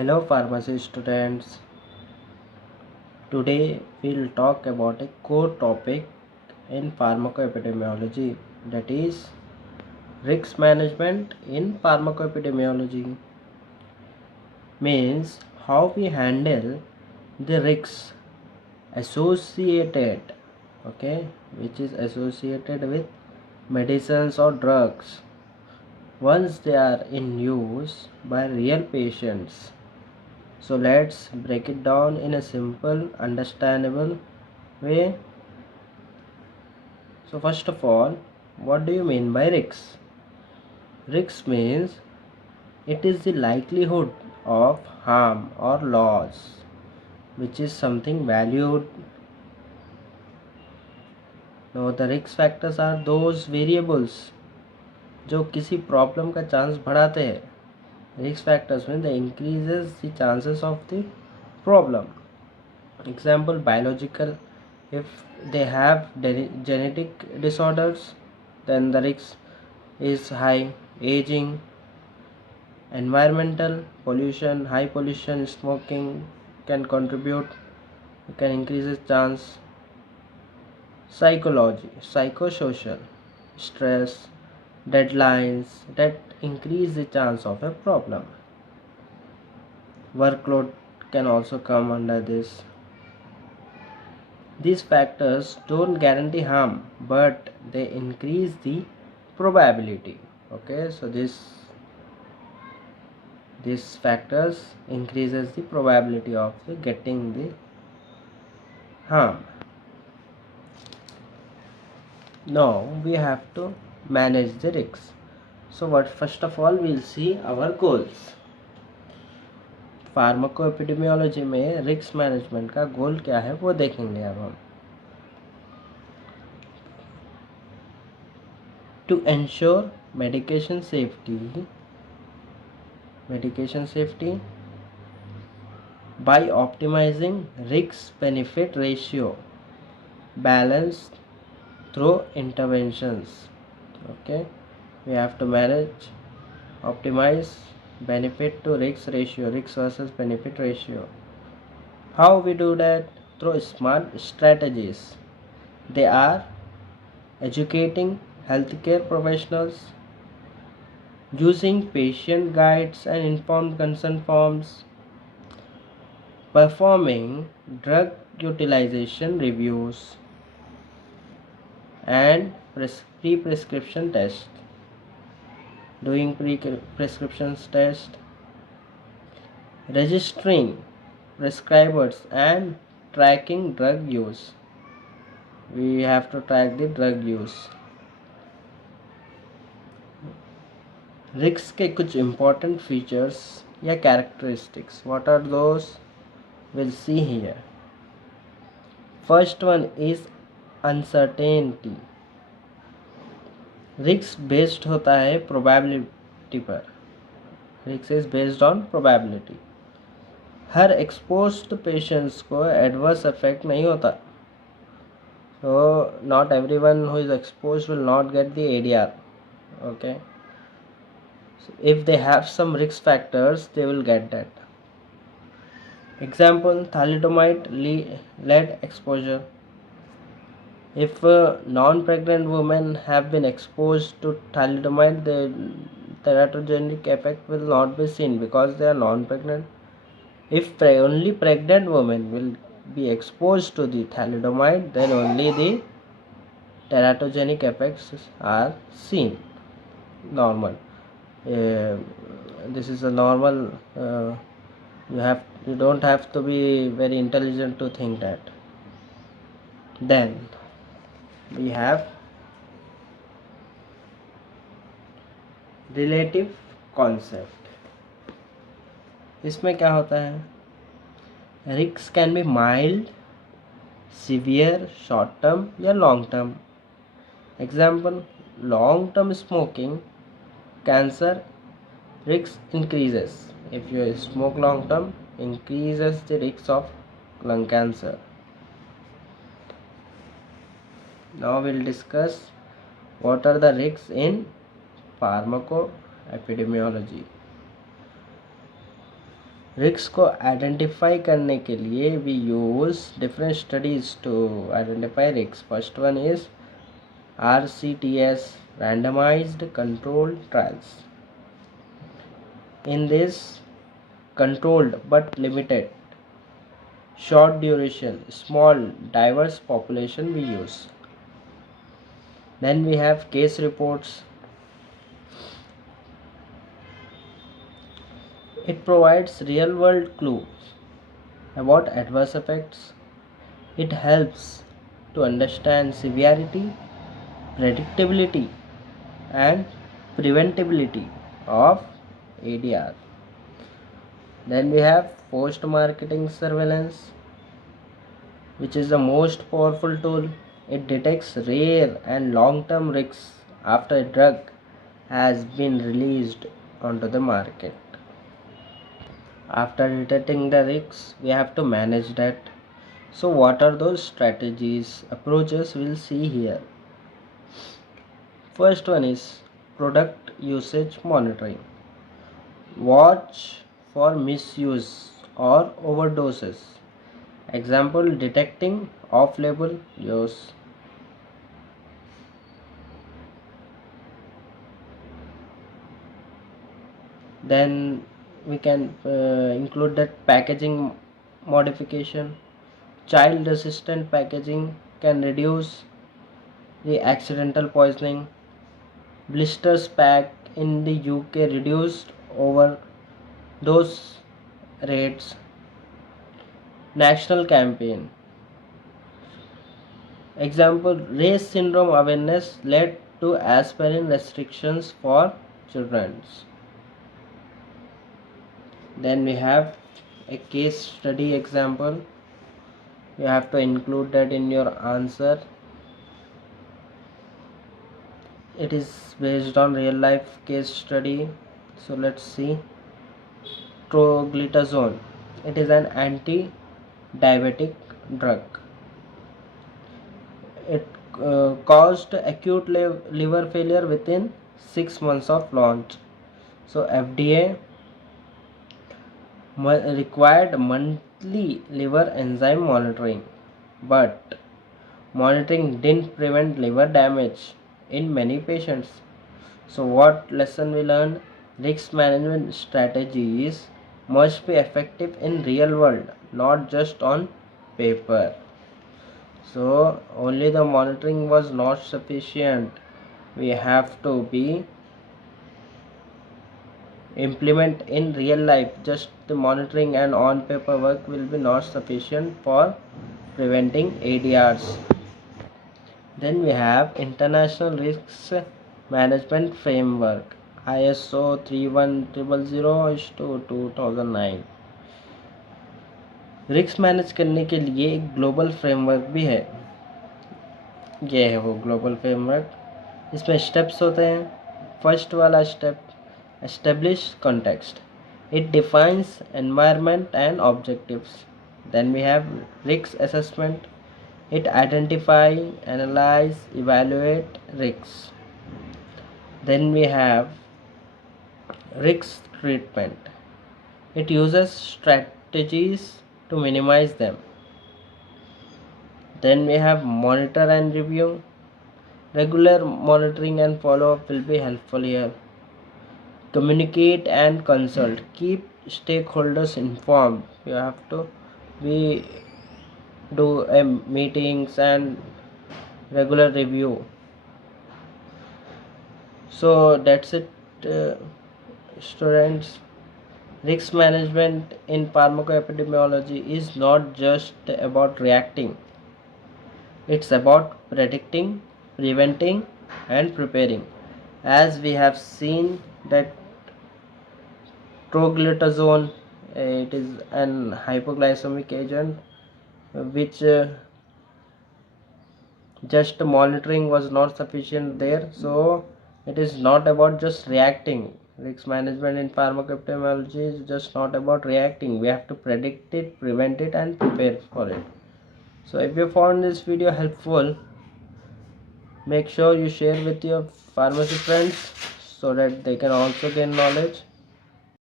Hello pharmacy students. Today we'll talk about a core topic in pharmacoepidemiology, that is risk management in pharmacoepidemiology. Means how we handle the risks associated, okay, which is associated with medicines or drugs once they are in use by real patients. So let's break it down in a simple, understandable way. So first of all, what do you mean by risks? Risks means it is the likelihood of harm or loss, which is something valued. Now the risk factors are those variables जो किसी problem का chance बढ़ाते हैं. Risk factors mean they increases the chances of the problem. Example, biological, if they have genetic disorders, then the risk is high. Aging, environmental, pollution, high pollution, smoking can contribute, can increase the chance. Psychology, psychosocial, stress, deadlines, that increase the chance of a problem. Workload can also come under this. These factors don't guarantee harm, but they increase the probability. Okay, so these factors increases the probability of getting the harm. Now we have to manage the risks. So what first of all we'll see our goals. Pharmacoepidemiology में risk management का गोल क्या है वो देखेंगे अब हम. To ensure medication safety by optimizing risk benefit ratio balanced through interventions. Okay, we have to optimize benefit to risk ratio, risk versus benefit ratio. How we do that? Through smart strategies. They are educating healthcare professionals, using patient guides and informed consent forms, performing drug utilization reviews and pre-prescription tests, doing pre-prescription test, registering prescribers and tracking drug use. We have to track the drug use. Risk के कुछ important features या characteristics. What are those? We'll see here. First one is uncertainty. Risk based होता है probability पर. Risk is based on probability. Her exposed patients को adverse effect नहीं होता. So not everyone who is exposed will not get the ADR. Okay. So if they have some risk factors, they will get that. Example, thalidomide lead exposure. If non-pregnant women have been exposed to thalidomide, the teratogenic effect will not be seen because they are non-pregnant. If only pregnant women will be exposed to the thalidomide, then only the teratogenic effects are seen. Normal. This is a normal. You don't have to be very intelligent to think that. Then we have relative concept. इसमें क्या होता है? Risks can be mild, severe, short term या long term. Example, long term smoking, cancer risk increases. If you smoke long term, increases the risk of lung cancer. Now we'll discuss what are the risks in pharmacoepidemiology. Risk को identify करने के लिए we use different studies to identify risk. First one is RCTS, randomized controlled trials. In this controlled but limited, short duration, small diverse population we use. Then we have case reports. It provides real world clues about adverse effects. It helps to understand severity, predictability and preventability of ADR. Then we have post marketing surveillance, which is the most powerful tool. It detects rare and long term risks after a drug has been released onto the market. After detecting the risks, we have to manage that. So what are those strategies, approaches we'll see here. First one is product usage monitoring. Watch for misuse or overdoses. Example, detecting off-label use. Then we can include that packaging modification. Child resistant packaging can reduce the accidental poisoning. Blisters pack in the UK reduced overdose rates. National campaign. Example, race syndrome awareness led to aspirin restrictions for children. Then we have a case study example. You have to include that in your answer. It is based on real life case study. So let's see. Troglitazone. It is an anti-diabetic drug. It caused acute liver failure within 6 months of launch. So FDA required monthly liver enzyme monitoring, but monitoring didn't prevent liver damage in many patients. So what lesson we learned? Risk management strategies must be effective in real world, not just on paper. So only the monitoring was not sufficient. We have to be implement in real life. Just the monitoring and on paper work will be not sufficient for preventing ADRs. Then we have International Risks Management Framework, ISO 31000/2009. Risk manage करने के लिए एक global framework भी है. ये है वो global framework. इसमें स्टेप्स होते हैं. फर्स्ट वाला step, establish context. It defines environment and objectives. Then we have risk assessment. It identify, analyze, evaluate risks. Then we have risk treatment. It uses strategies to minimize them. Then we have monitor and review. Regular monitoring and follow-up will be helpful here. Communicate and consult. Keep stakeholders informed. You have to be do meetings and regular review. So that's it, students. Risk management in pharmacoepidemiology is not just about reacting. It's about predicting, preventing and preparing. As we have seen that troglitazone, it is an hypoglycemic agent which just monitoring was not sufficient there. So it is not about just reacting. Risk management in pharmacoepidemiology is just not about reacting. We have to predict it, prevent it and prepare for it. So if you found this video helpful, make sure you share with your pharmacy friends so that they can also gain knowledge.